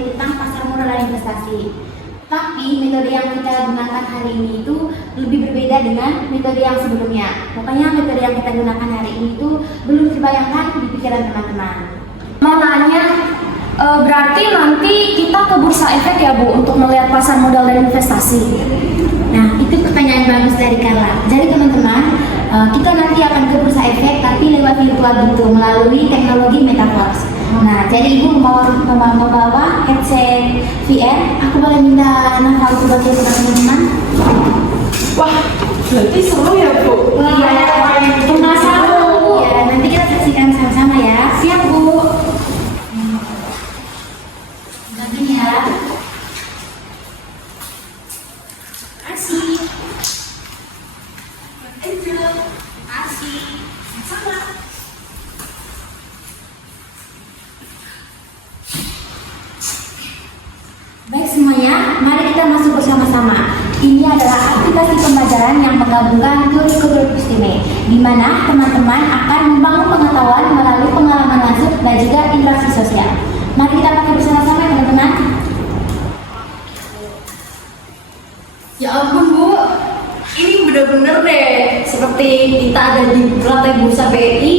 materi tentang pasar modal dan investasi. Tapi metode yang kita gunakan hari ini itu lebih berbeda dengan metode yang sebelumnya. Pokoknya metode yang kita gunakan hari ini itu belum terbayangkan di pikiran teman-teman. Mau nanya, berarti nanti kita ke bursa efek ya Bu untuk melihat pasar modal dan investasi? Nah, itu pertanyaan bagus dari Carla. Jadi teman-teman, kita nanti akan ke bursa efek tapi lewat virtual gitu, melalui teknologi metaverse. Nah, jadi Ibu membawa headset VR. Aku boleh minta Nafa untuk bagian teman-teman? Wah, berarti seru ya Bu? Iya, penasaran Bu. Ya, nanti kita saksikan sama-sama ya. Siap Bu. Begini ya. Asik. Angel, asik. Sama. Baik semuanya, mari kita masuk bersama-sama. Ini adalah aplikasi pembelajaran yang menggabungkan teori episteme, di mana teman-teman akan membangun pengetahuan melalui pengalaman langsung dan juga interaksi sosial. Mari kita pakai bersama-sama teman-teman. Ya ampun Bu, ini bener-bener deh seperti kita ada di lantai bursa BRI.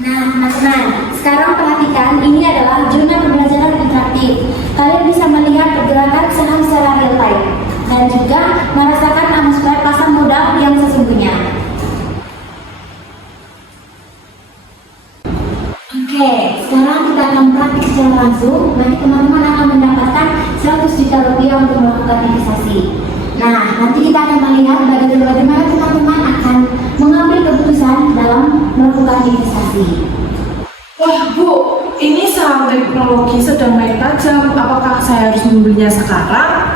Nah teman-teman, sekarang perhatikan, ini adalah zona pembelajaran interaktif. Kalian bisa melihat pergerakan saham secara real time dan juga merasakan atmosfer pasar modal yang sesungguhnya. Oke, sekarang kita akan praktik secara langsung. Nanti teman-teman akan mendapatkan 100 juta rupiah untuk melakukan investasi. Nah, nanti kita akan melihat bagaimana teman-teman akan mengambil keputusan dalam melakukan investasi. Wah Bu, ini saham teknologi sedang naik tajam. Apakah saya harus membelinya sekarang?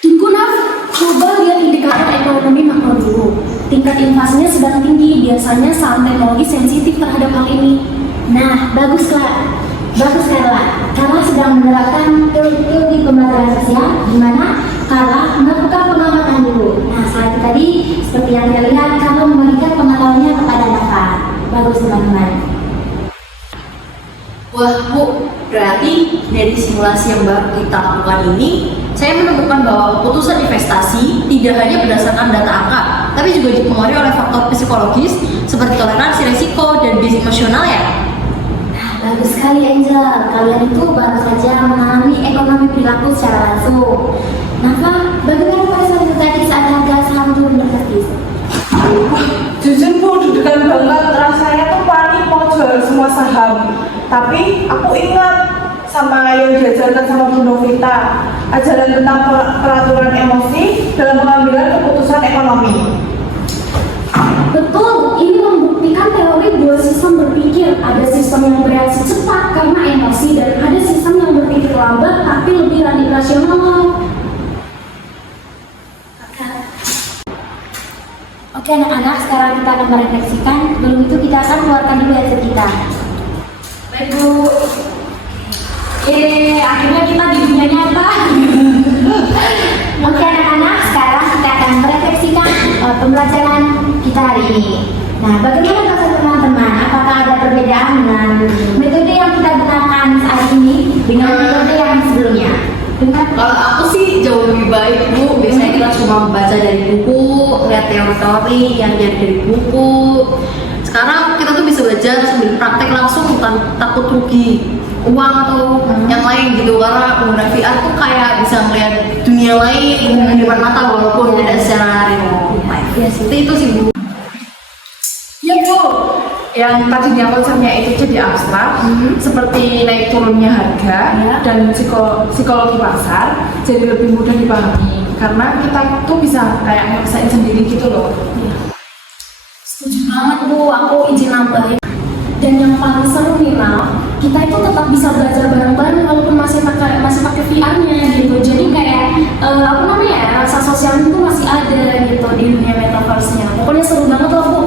Tunggu Naf, coba lihat indikator ekonomi makro dulu. Tingkat inflasinya sedang tinggi, biasanya saham teknologi sensitif terhadap hal ini. Nah, bagus Carla. Carla sedang menerapkan teori pembelajaran sosial, di mana Carla melakukan pengamatan dulu. Nah, saat tadi seperti yang kita lihat, Carla memberikan pengetahuannya kepada Nafa. Bagus teman-teman. Wah Bu, berarti dari simulasi yang baru kita lakukan ini, saya menemukan bahwa keputusan investasi tidak hanya berdasarkan data angka, tapi juga dipengaruhi oleh faktor psikologis seperti toleransi risiko dan bias emosional ya. Nah, bagus sekali Angel. Kalian itu baru saja mengalami ekonomi perilaku secara langsung. Nafa, bagaimana perasaan tadi saat harga saham turun drastis? Jujur Bu, deg-degan banget. Rasanya tuh panik mau jual semua saham. Tapi aku ingat sama yang diajarkan sama Bu Novita, ajaran tentang peraturan emosi dalam pengambilan keputusan ekonomi. Betul, ini membuktikan teori dua sistem berpikir. Ada sistem yang bereaksi cepat karena emosi dan ada sistem yang berpikir lambat tapi lebih rasional. Oke anak-anak, sekarang kita akan merefleksikan. Sebelum itu kita akan keluarkan dulu headset kita. Baik Bu. Akhirnya kita di dunia nyata. Oke anak-anak, sekarang kita akan merefleksikan pembelajaran kita hari ini. Nah, bagaimana perasaan teman-teman? Apakah ada perbedaan dengan metode yang kita gunakan saat ini dengan metode yang sebelumnya? Kalau aku sih jauh lebih baik Bu. Biasanya kita cuma baca dari buku, lihat teori yang dari buku. Sekarang kita tuh bisa belajar sambil praktek langsung tanpa takut rugi uang atau yang lain gitu, karena pengguna VR tuh kayak bisa melihat dunia lain di depan mata walaupun tidak secara real. Seperti itu sih Bu. Ya Bu, yang tadinya konsepnya itu jadi abstrak, seperti naik turunnya harga dan psikologi pasar, jadi lebih mudah dipahami karena kita tuh bisa kayak ngerasain sendiri gitu loh. Setuju banget Bu, aku izin nambahin. Dan yang paling seru nih Mal, kita itu tetap bisa belajar bareng-bareng walaupun masih pakai VR-nya gitu. Jadi kayak rasa sosial itu masih ada gitu di dunia metaverse-nya. Pokoknya seru banget loh Bu.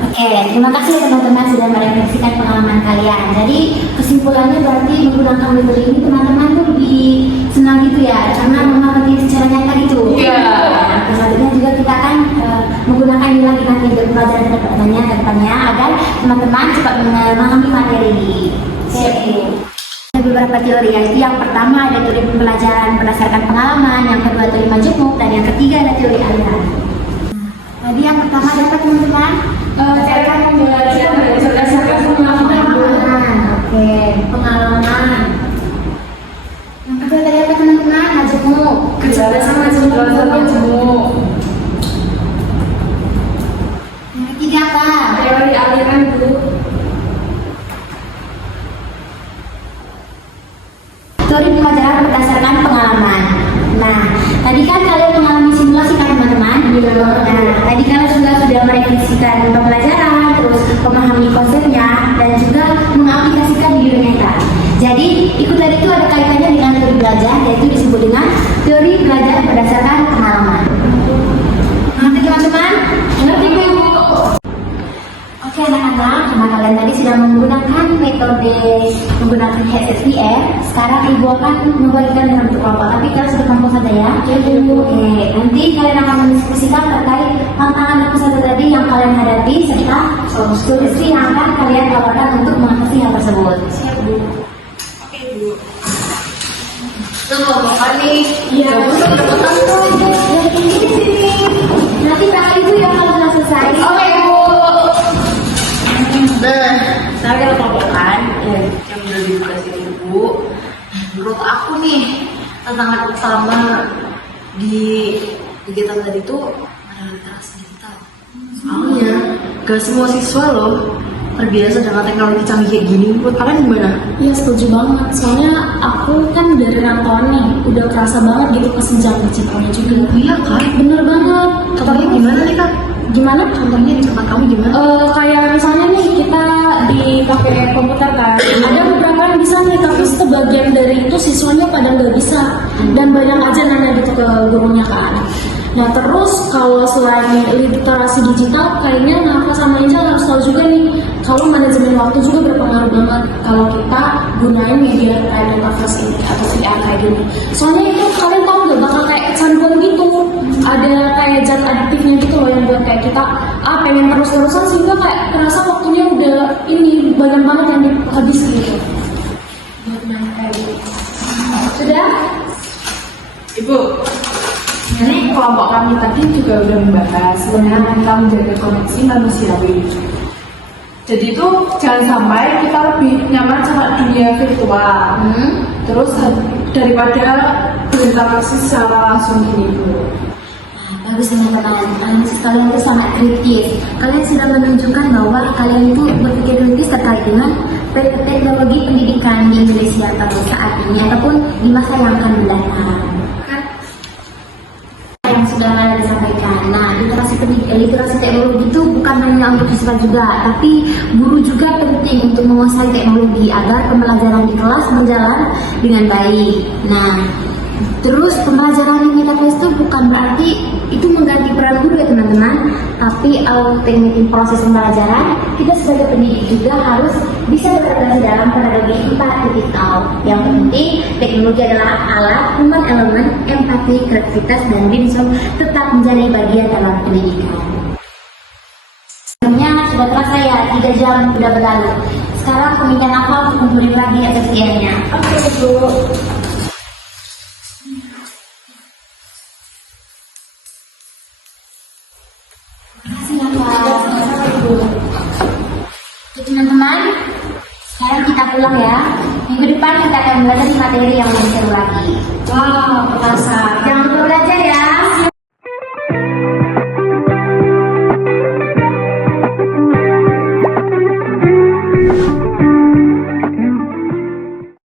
Oke, terima kasih ya teman-teman sudah merefleksikan pengalaman kalian. Jadi kesimpulannya berarti menggunakan metode ini teman-teman tuh lebih senang gitu ya, karena mengerti secara nyata gitu. Iya. Nah, selanjutnya juga kita akan menggunakan ini lagi nanti untuk pelajaran kedepannya agar teman-teman cepat memahami materi ini. Siap Bu. Ada beberapa teori, yaitu yang pertama ada teori pembelajaran berdasarkan pengalaman, yang kedua teori majemuk, dan yang ketiga ada teori aliran. Tadi yang pertama ada apa teman-teman? Cara pembelajaran berdasarkan pengalaman. Oke, pengalaman. Yang kedua tadi apa teman-teman? Majemuk. Kecerdasan majemuk. Yang ketiga apa? Teori aliran, Bu. Teori pembelajaran berdasarkan pengalaman. Nah, tadi kan kalian mengalami simulasi kan teman-teman? Nah, tadi kalian sudah merevisikan pembelajaran, terus memahami konsepnya, dan juga mengaplikasikan di dunia nyata. Jadi, ikut tadi itu ada kaitannya dengan teori belajar, yaitu disebut dengan teori belajar berdasarkan pengalaman. Ngerti teman-teman? Ngerti Bu? Oke anak-anak, karena kalian tadi sudah menggunakan metode menggunakan HSPR, sekarang ibu akan membagikan dengan kelompok, tapi kalian sudah kelompok saja ya. Oke, nanti kalian akan mendiskusikan terkait tantangan dan pesan tadi yang kalian hadapi serta solusi yang akan kalian tawarkan untuk mengatasi hal tersebut. Siap Bu? Oke Bu. Kelompok nih. Iya. Nanti kakak ibu yang kalau sudah selesai. Oke, Bu. Nah, saya ada kelompokan yang udah dibuka sini Bu. Menurut aku nih, tantangan utama di kegiatan tadi tuh adalah literasi digital. Soalnya gak semua siswa loh terbiasa dengan teknologi canggih kayak gini. Buat kalian gimana? Iya, setuju banget. Soalnya aku kan dari rantauan nih, udah kerasa banget gitu kesenjang digitalnya juga. Iya kan? Bener banget. Contohnya gimana nih Kak? Gimana? Contohnya di tempat kamu gimana? Kayak misalnya nih kita di kafe komputer kan, ada beberapa yang bisa nih, tapi sebagian dari itu siswanya pada nggak bisa, dan banyak aja nanya gitu ke gurunya kan. Nah terus kalau selain literasi digital, kayaknya Nafa sama Angel harus tahu juga nih kalau manajemen waktu juga berpengaruh banget kalau kita gunain media kayak metaverse ini atau VR kayak gini. Soalnya itu kalian tahu nggak, bakal kayak kecanduan gitu, ada kayak zat adiktifnya gitu loh yang buat kayak kita pengen terus-terusan sehingga kayak terasa waktunya udah ini banyak banget yang habis gitu. Buat main kayak gitu. Sudah? Ibu, ini kelompok kami tadi juga udah membahas bagaimana menjaga koneksi manusiawi. Jadi itu jangan sampai kita lebih nyaman sama dunia virtual. Terus daripada berinteraksi secara langsung gini Bu. Bagus teman-teman, kalian sekalian itu sangat kritis. Kalian sudah menunjukkan bahwa kalian itu berpikir kritis terkait dengan teknologi pendidikan di Indonesia pada saat ini ataupun di masa yang akan mendatang. Yang sudah kalian disampaikan. Nah, literasi teknologi itu bukan hanya untuk siswa juga, tapi guru juga penting untuk menguasai teknologi agar pembelajaran di kelas berjalan dengan baik. Nah, terus pembelajaran di metaverse itu bukan berarti itu mengganti peran guru ya teman-teman, tapi automating proses pembelajaran. Kita sebagai pendidik juga harus bisa beradaptasi dalam teknologi 4.0. Yang penting teknologi adalah alat, human element, empati, kreativitas, dan bisa tetap menjadi bagian dalam pendidikan. Sebelumnya sudah terasa ya 3 jam sudah berlalu. Sekarang pemilihan apa untuk kumpulin lagi SSIN-nya. Oke Bu. Oke teman-teman, sekarang kita pulang ya. Minggu depan kita akan belajar materi yang lebih seru lagi. Wow, terasa.